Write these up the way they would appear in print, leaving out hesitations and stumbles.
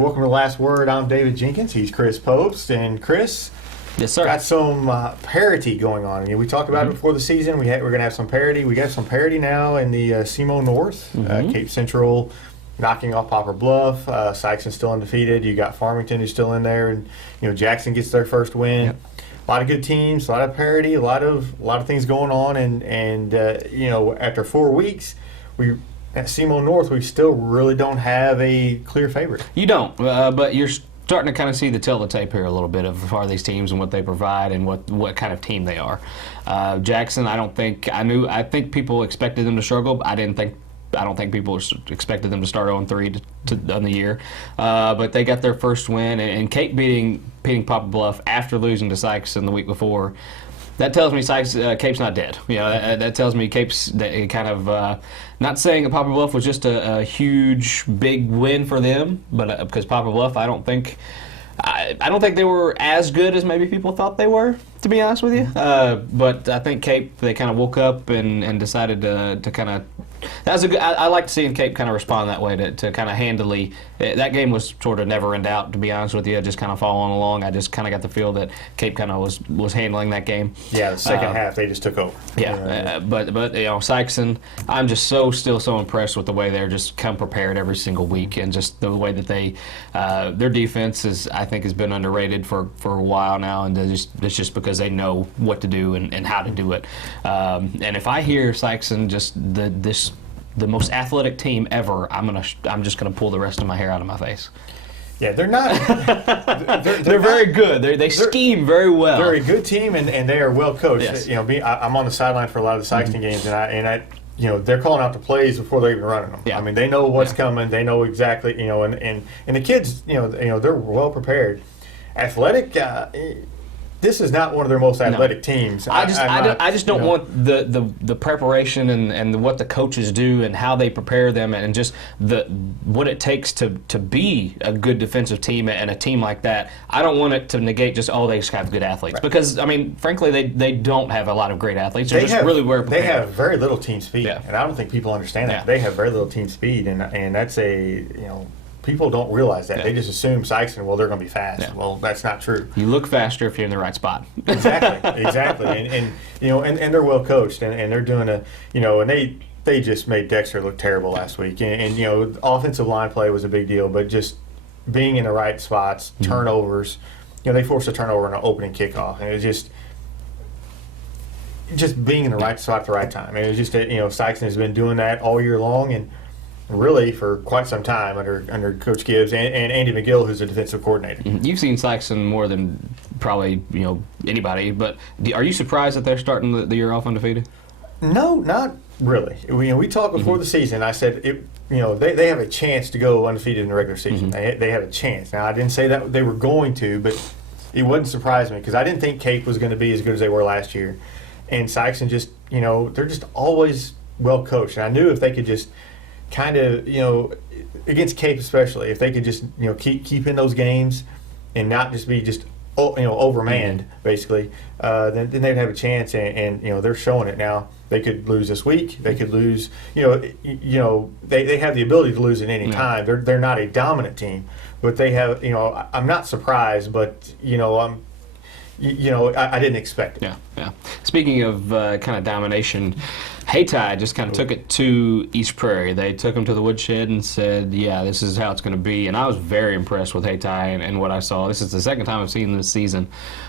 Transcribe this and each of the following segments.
Welcome to Last Word. I'm David Jenkins. He's Chris Post. And Chris, yes, sir. Got some parity going on. We talked about it before the season. We're going to have some parity. We got some parity now in the SEMO North. Cape Central knocking off Poplar Bluff. Sikeston still undefeated. You got Farmington who's still in there, and Jackson gets their first win. Yep. A lot of good teams, a lot of parity, a lot of things going on, and after 4 weeks, at SEMO North, we still really don't have a clear favorite. You don't, but you're starting to kind of see the tell of the tape here a little bit of how these teams and what they provide and what kind of team they are. Jackson, I think people expected them to struggle, but I don't think people expected them to start 0-3 on the year. But they got their first win, and Cape beating Poplar Bluff after losing to Sykes in the week before. That tells me Cape's not dead. That tells me Cape's kind of not saying that Poplar Bluff was just a huge, big win for them, but because Poplar Bluff, I don't think they were as good as maybe people thought they were, to be honest with you. But I think Cape, they kind of woke up and decided to kind of. That was I liked seeing Cape kind of respond that way to kind of handily. That game was sort of never in doubt, to be honest with you. Just kind of following along. I just kind of got the feel that Cape kind of was handling that game. Yeah, the second half they just took over. Yeah, but Sikeston, I'm just still so impressed with the way they're just come prepared every single week, and just the way that they their defense I think has been underrated for a while now, and it's just because they know what to do and how to do it. And if I hear Sikeston just the most athletic team ever, I'm just gonna pull the rest of my hair out of my face. Yeah, they're not. they're very good. They scheme very well. They're a good team, and they are well coached. Yes. I'm on the sideline for a lot of the Sikeston games, and I they're calling out the plays before they're even running them. Yeah. I mean, they know what's coming. They know exactly. And the kids, they're well prepared. Athletic. This is not one of their most athletic teams. I just don't want the preparation and what the coaches do and how they prepare them and just what it takes to be a good defensive team and a team like that. I don't want it to negate just they just have good athletes, right. Because I mean, frankly, they don't have a lot of great athletes. They're just really well prepared. They have very little team speed, yeah. And I don't think people understand that. They have very little team speed, and that's people don't realize that. Yeah. They just assume Sikeston, they're going to be fast. Yeah. Well, that's not true. You look faster if you're in the right spot. Exactly. And they're well coached, and they're doing and they just made Dexter look terrible last week. And offensive line play was a big deal, but just being in the right spots, turnovers. They forced a turnover in an opening kickoff, and it was just being in the right spot at the right time. And it was just Sikeston has been doing that all year long, and really for quite some time under Coach Gibbs and Andy McGill, who's a defensive coordinator. You've seen Sikeston more than probably anybody, but are you surprised that they're starting the year off undefeated? No, not really. We talked before the season. I said they have a chance to go undefeated in the regular season. They have a chance. Now I didn't say that they were going to, but it wouldn't surprise me because I didn't think Cape was going to be as good as they were last year, and Sikeston just they're just always well coached. And I knew if they could just kind of, against Cape especially, if they could just, keep in those games and not just be overmanned, basically, then they'd have a chance. And they're showing it now. They could lose this week. They could lose. They have the ability to lose at any time. They're not a dominant team, but they have. I'm not surprised, but I didn't expect it. Yeah. Speaking of kind of domination, Hayti just kind of took it to East Prairie. They took them to the woodshed and said, yeah, this is how it's going to be. And I was very impressed with Hayti and what I saw. This is the second time I've seen them this season.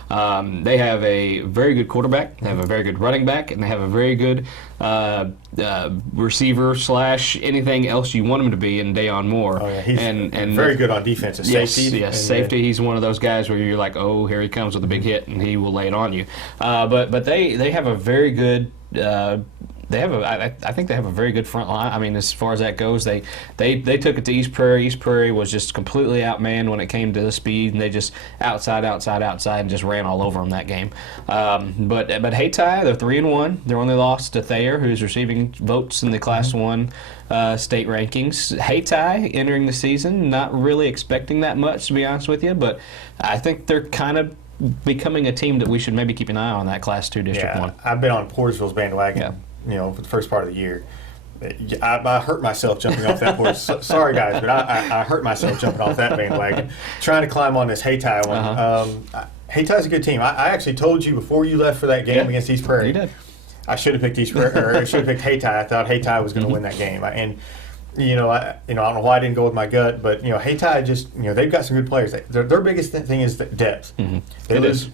They have a very good quarterback. They have a very good running back. And they have a very good receiver / anything else you want him to be in Dayon Moore. Oh, yeah. He's very good on defense. Safety. Yes, safety. He's one of those guys where you're like, oh, here he comes with a big hit, and he will lay it on you. But they have a very good I think they have a very good front line. I mean, as far as that goes, they took it to East Prairie. East Prairie was just completely outmanned when it came to the speed, and they just outside, and just ran all over them that game. But Hayti, they're 3-1. Their only loss to Thayer, who's receiving votes in the Class 1 state rankings. Hayti entering the season, not really expecting that much, to be honest with you, but I think they're kind of becoming a team that we should maybe keep an eye on, that Class 2 District 1. I've been on Portageville's bandwagon. For the first part of the year. I hurt myself jumping off that horse. Sorry, guys, but I hurt myself jumping off that bandwagon, trying to climb on this Hayti one. Hayti's a good team. I actually told you before you left for that game against East Prairie. You did. I should have picked East Prairie, or I should have picked Hayti. I thought Hayti was going to win that game, and I don't know why I didn't go with my gut, but Hayti just they've got some good players. Their biggest thing is the depth. They lose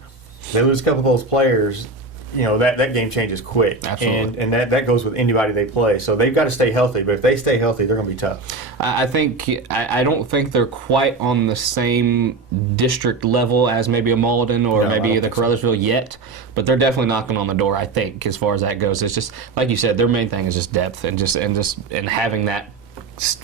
a couple of those players. That game changes quick. Absolutely. And that goes with anybody they play. So they've got to stay healthy. But if they stay healthy, they're going to be tough. I don't think they're quite on the same district level as maybe a Malden or maybe the Caruthersville yet, but they're definitely knocking on the door. I think as far as that goes, it's just like you said, their main thing is just depth and having that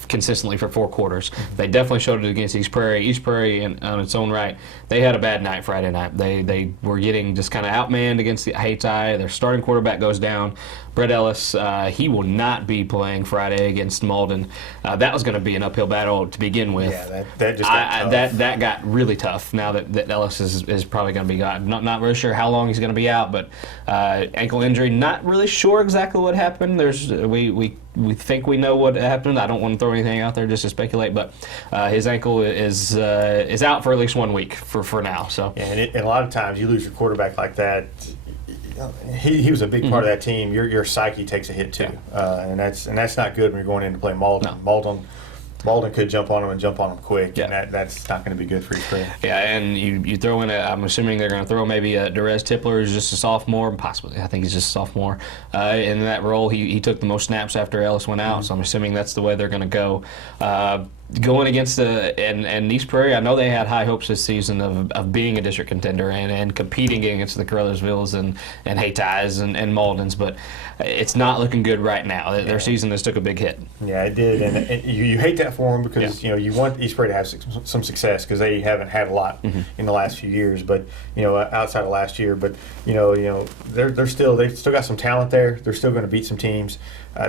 consistently for 4 quarters. They definitely showed it against East Prairie. East Prairie, on its own right, they had a bad night Friday night. They were getting just kind of outmanned against the Hayti. Their starting quarterback goes down. Brett Ellis, he will not be playing Friday against Malden. That was going to be an uphill battle to begin with. Yeah, that just got tough. That got really tough now that Ellis is probably going to be gone. Not really sure how long he's going to be out, but ankle injury, not really sure exactly what happened. We think we know what happened. I don't want to throw anything out there just to speculate, but his ankle is out for at least 1 week for now. So and a lot of times you lose your quarterback like that. He was a big part of that team. Your psyche takes a hit too, and that's not good when you're going in to play Malden. No. Malden could jump on him quick, Yeah. and that's not going to be good for your career. Yeah, and you throw in I'm assuming they're going to throw maybe Derez Tippler, who's just a sophomore, possibly. I think he's just a sophomore. In that role, he took the most snaps after Ellis went out, so I'm assuming that's the way they're going to go. Going against and East Prairie, I know they had high hopes this season of being a district contender and competing against the Caruthersvilles and Haytis and Maldens, but it's not looking good right now. Their season just took a big hit. Yeah, it did, and you hate that for them because you want East Prairie to have some success because they haven't had a lot in the last few years. But outside of last year, but they've still got some talent there. They're still going to beat some teams.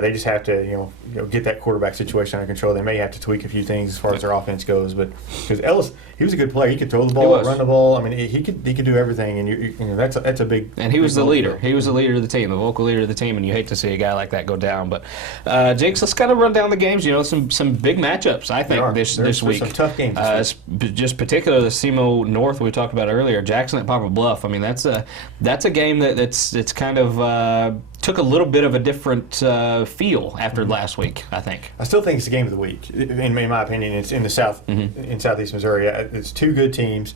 They just have to get that quarterback situation under control. They may have to tweak a few things as far as their offense goes, but because Ellis, he was a good player. He could throw the ball, run the ball. I mean, he could do everything, and that's a big. And he was the leader. He was the leader of the team, the vocal leader of the team, and you hate to see a guy like that go down. But Jakes, let's kind of run down the games. Some big matchups. I think this week. Some tough games. Just particularly the SEMO North we talked about earlier. Jackson at Poplar Bluff. I mean, that's a game that's kind of. Took a little bit of a different feel after last week, I think. I still think it's the game of the week. In my opinion, it's in the South, in Southeast Missouri. It's 2 good teams.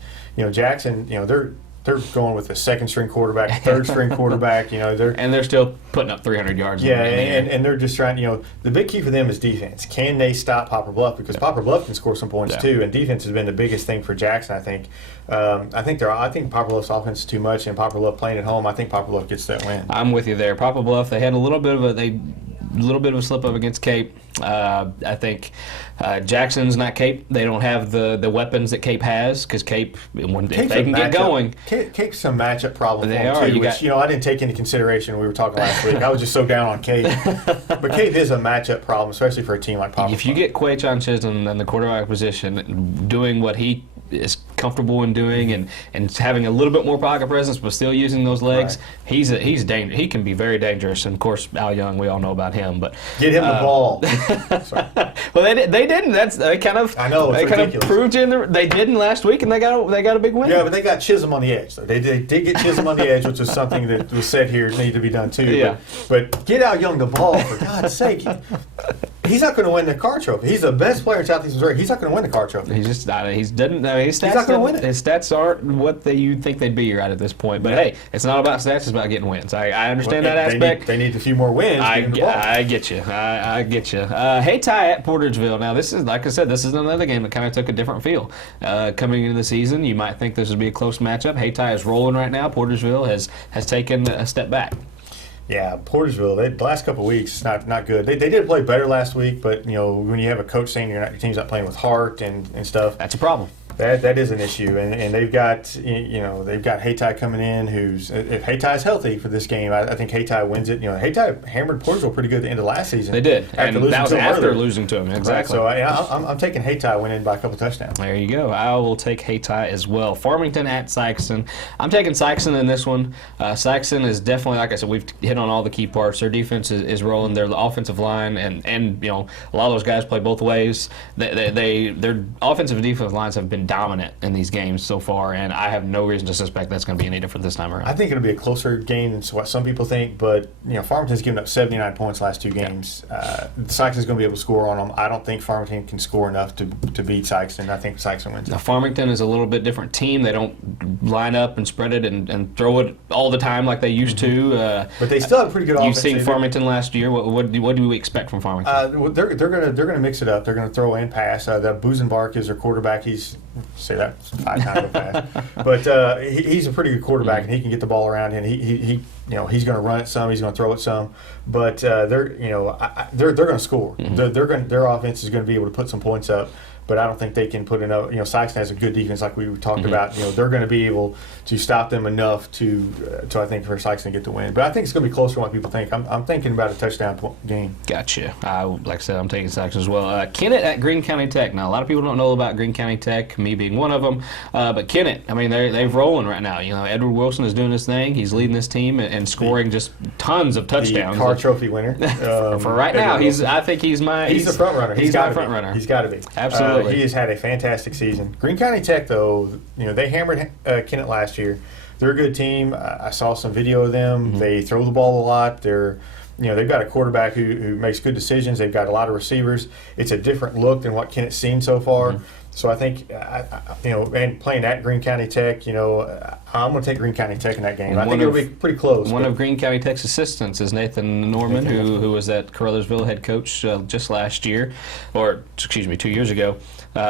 Jackson, they're going with a second-string quarterback, third-string quarterback. They're still putting up 300 yards. Yeah, and they're just trying. The big key for them is defense. Can they stop Poplar Bluff? Because Poplar Bluff can score some points too, and defense has been the biggest thing for Jackson. I think. I think Poplar Bluff's offense is too much, and Poplar Bluff playing at home. I think Poplar Bluff gets that win. I'm with you there. Poplar Bluff, they had a little bit of a slip up against Cape. I think Jackson's not Cape. They don't have the weapons that Cape has because Cape, if they can get going. Cape's some matchup problem for They them are. too, which I didn't take into consideration when we were talking last week. I was just so down on Cape. But Cape is a matchup problem, especially for a team like Poplar. If you get Quay-Chan Chisholm in the quarterback position doing what he is comfortable in doing and having a little bit more pocket presence but still using those legs, he's dangerous. He can be very dangerous. And of course, Al Young, we all know about him. But get him the ball. Well, they didn't. They kind of proved they didn't last week, and they got a big win. Yeah, but they got Chisholm on the edge. So they did get Chisholm on the edge, which is something that was said here needed to be done too. Yeah. But get Al Young the ball for God's sake. He's not going to win the car trophy. He's the best player in Southeast Missouri. He's not going to win the car trophy. He's not going to win it. His stats aren't what you'd think they'd be right at this point. But hey, it's not about stats. It's about getting wins. I understand that aspect. They need a few more wins. I get you. I get you. Hayti at Portageville. Now, this is, like I said, this is another game that kind of took a different feel. Coming into the season, you might think this would be a close matchup. Hayti is rolling right now. Portageville has taken a step back. Yeah, Portageville, the last couple of weeks, not good. They did play better last week, but when you have a coach saying your team's not playing with heart and stuff, that's a problem. That is an issue, and they've got they've got Hayti coming in. Who's if Haytai's healthy for this game, I think Hayti wins it. Hayti hammered Portageville pretty good at the end of last season. They did, and that was after earlier. losing to him. Exactly. Right, so I'm taking Hayti winning by a couple touchdowns. There you go. I will take Hayti as well. Farmington at Sikeston. I'm taking Sikeston in this one. Sikeston is definitely, like I said, we've hit on all the key parts. Their defense is rolling. Their offensive line and a lot of those guys play both ways. Their offensive and defensive lines have been dominant in these games so far, and I have no reason to suspect that's going to be any different this time around. I think it'll be a closer game than what some people think, but Farmington's given up 79 points last two games. Sikeston's going to be able to score on them. I don't think Farmington can score enough to beat Sikeston. I think Sikeston wins. Now, Farmington is a little bit different team. They don't line up and spread it and throw it all the time like they used to. But they still have a pretty good offense. You've seen Farmington last year. What do we expect from Farmington? They're gonna mix it up. They're gonna throw and pass. That Buzenbark is their quarterback. Say that 5 times fast, but he's a pretty good quarterback, and he can get the ball around. And he's going to run it some. He's going to throw it some. But they're going to score. Their offense is going to be able to put some points up. But I don't think they can put enough. Sikeston has a good defense, like we talked about. They're going to be able to stop them enough to I think for Sikeston to get the win. But I think it's going to be closer than what people think. I'm thinking about a touchdown game. Gotcha. Like I said, I'm taking Sikeston as well. Kennett at Greene County Tech. Now, a lot of people don't know about Greene County Tech, me being one of them. But Kennett, I mean, they're rolling right now. Edward Wilson is doing his thing. He's leading this team and scoring just tons of touchdowns. The Carr Trophy winner. For right now, I think he's the front runner. He's my front runner. He's got to be. Absolutely. He has had a fantastic season. Greene County Tech, though, they hammered Kennett last year. They're a good team. I saw some video of them. They throw the ball a lot. They've got a quarterback who makes good decisions. They've got a lot of receivers. It's a different look than what Kennett's seen so far. So I think, and playing at Greene County Tech, I'm going to take Greene County Tech in that game. I think it'll be pretty close. One of Greene County Tech's assistants is Nathan Norman, who was at Caruthersville head coach just last year, 2 years ago.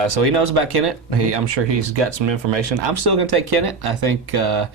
So he knows about Kennett. I'm sure he's got some information. I'm still going to take Kennett. I think I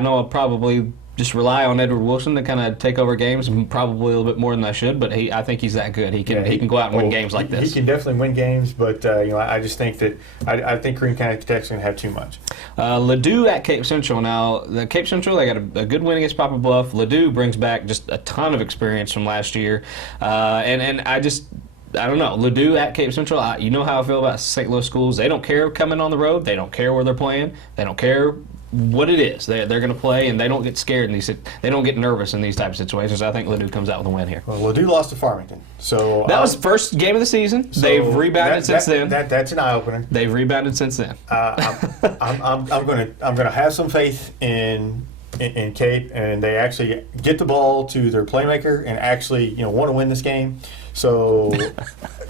know I'll probably just rely on Edward Wilson to kind of take over games, probably a little bit more than I should. But I think he's that good. He can go out and win games like this. He can definitely win games, but I just think that I think Greene County Tech's going to have too much. Ladue at Cape Central. Now, the Cape Central, they got a good win against Poplar Bluff. Ladue brings back just a ton of experience from last year, and I don't know. Ladue at Cape Central, you know how I feel about St. Louis schools. They don't care coming on the road. They don't care where they're playing. They don't care what it is. They're going to play, and they don't get scared. They don't get nervous in these type of situations. I think Ladue comes out with a win here. Well, Ladue lost to Farmington. So that was the first game of the season. So they've rebounded since then. That's an eye-opener. They've rebounded since then. I'm going to have some faith in Cape, and they actually get the ball to their playmaker and actually want to win this game. So,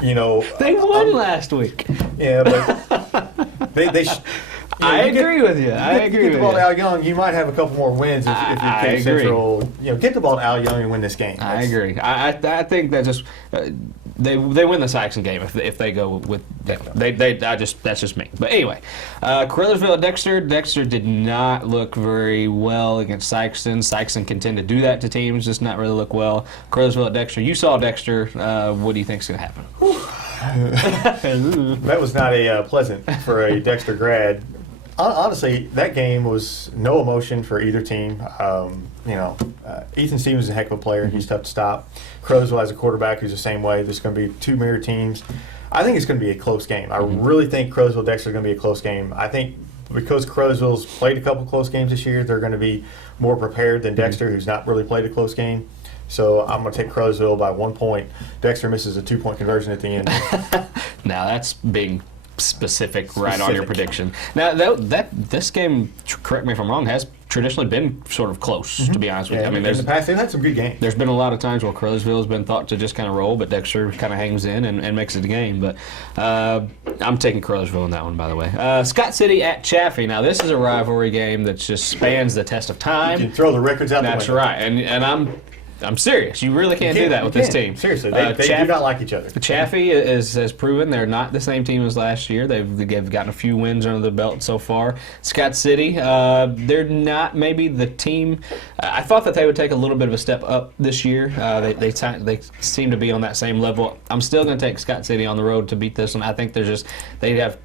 they won last week. Yeah, but they I agree with you. I agree with you. Get the ball to Al Young, you might have a couple more wins if you're Cape Central. Get the ball to Al Young and win this game. I agree. I think that just they win the Sikeston game if they go with them. That's just me. But anyway, Caruthersville at Dexter. Dexter did not look very well against Sikeston. Sikeston can tend to do that to teams, just not really look well. Caruthersville at Dexter. You saw Dexter. What do you think is going to happen? That was not a pleasant for a Dexter grad. Honestly, that game was no emotion for either team. Ethan Stevens is a heck of a player. He's tough to stop. Caruthersville has a quarterback who's the same way. There's going to be two mirror teams. I think it's going to be a close game. I really think Caruthersville-Dexter is going to be a close game. I think because Caruthersville's played a couple close games this year, they're going to be more prepared than Dexter, who's not really played a close game. So I'm going to take Caruthersville by 1 point. Dexter misses a 2-point conversion at the end. Now that's being specific on your prediction. Now this game, correct me if I'm wrong, has traditionally been sort of close, to be honest with you. I mean, in the past they've had some good games. There's been a lot of times where Caruthersville has been thought to just kind of roll, but Dexter kind of hangs in and makes it a game. But I'm taking Caruthersville in that one, by the way. Scott City at Chaffee. Now this is a rivalry game that just spans the test of time. You can throw the records out the window. That's right, and I'm serious. You really can't do that with this team. Seriously, they do not like each other. Chaffee has proven they're not the same team as last year. They've gotten a few wins under the belt so far. Scott City, they're not maybe the team. I thought that they would take a little bit of a step up this year. They seem to be on that same level. I'm still going to take Scott City on the road to beat this one. I think they have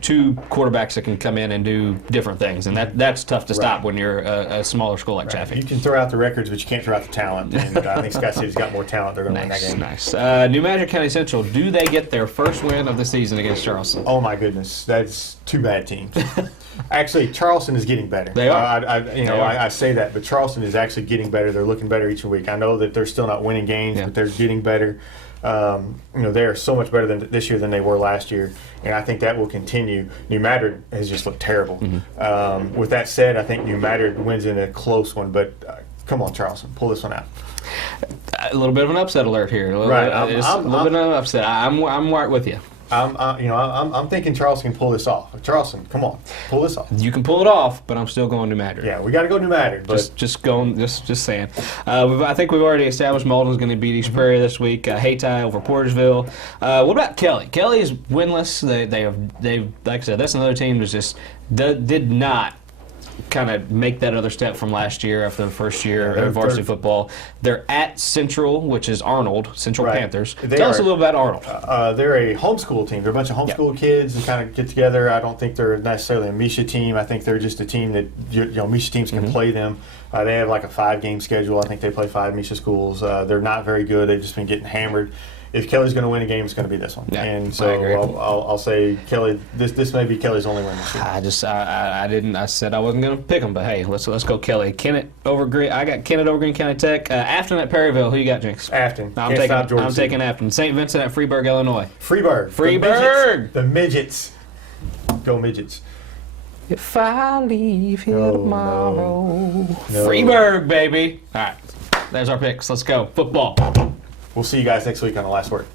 two quarterbacks that can come in and do different things, and that's tough to stop when you're a smaller school like Chaffee. You can throw out the records, but you can't throw out the talent. And I think Scott City's got more talent. They're going to win that game. Nice. New Madrid County Central, do they get their first win of the season against Charleston? Oh my goodness, that's two bad teams. Actually, Charleston is getting better. They are. I say that, but Charleston is actually getting better. They're looking better each week. I know that they're still not winning games, but they're getting better. They are so much better this year than they were last year, and I think that will continue. New Madrid has just looked terrible. With that said, I think New Madrid wins in a close one, but come on, Charleston, pull this one out. A little bit of an upset alert here. A little bit of an upset. I'm right with you. I'm thinking Charleston can pull this off. Charleston, come on, pull this off. You can pull it off, but I'm still going New Madrid. Yeah, we got to go New Madrid. But just saying. I think we've already established Malden's going to beat East Prairie this week. Hayti over Portageville. What about Kelly? Kelly is winless. They like I said, that's another team that just did not kind of make that other step from last year after the first year of varsity football. They're at Central, which is Central Panthers. Tell us a little about Arnold. They're a homeschool team. They're a bunch of homeschool kids who kind of get together. I don't think they're necessarily a Misha team. I think they're just a team that Misha teams can play them. They have like a 5-game schedule. I think they play 5 Misha schools. They're not very good. They've just been getting hammered. If Kelly's going to win a game, it's going to be this one. Yeah, and so I'll say Kelly. This may be Kelly's only win this year. I said I wasn't going to pick them, but hey, let's go Kelly. Kennett over Green. I got Kennett over Green County Tech. Afton at Perryville. Who you got, Jinx? Afton. I'm taking Afton. St. Vincent at Freeburg, Illinois. Freeburg. The midgets. Go midgets. If I leave here tomorrow. No. Freeburg, baby. All right. There's our picks. Let's go. Football. We'll see you guys next week on The Last Word.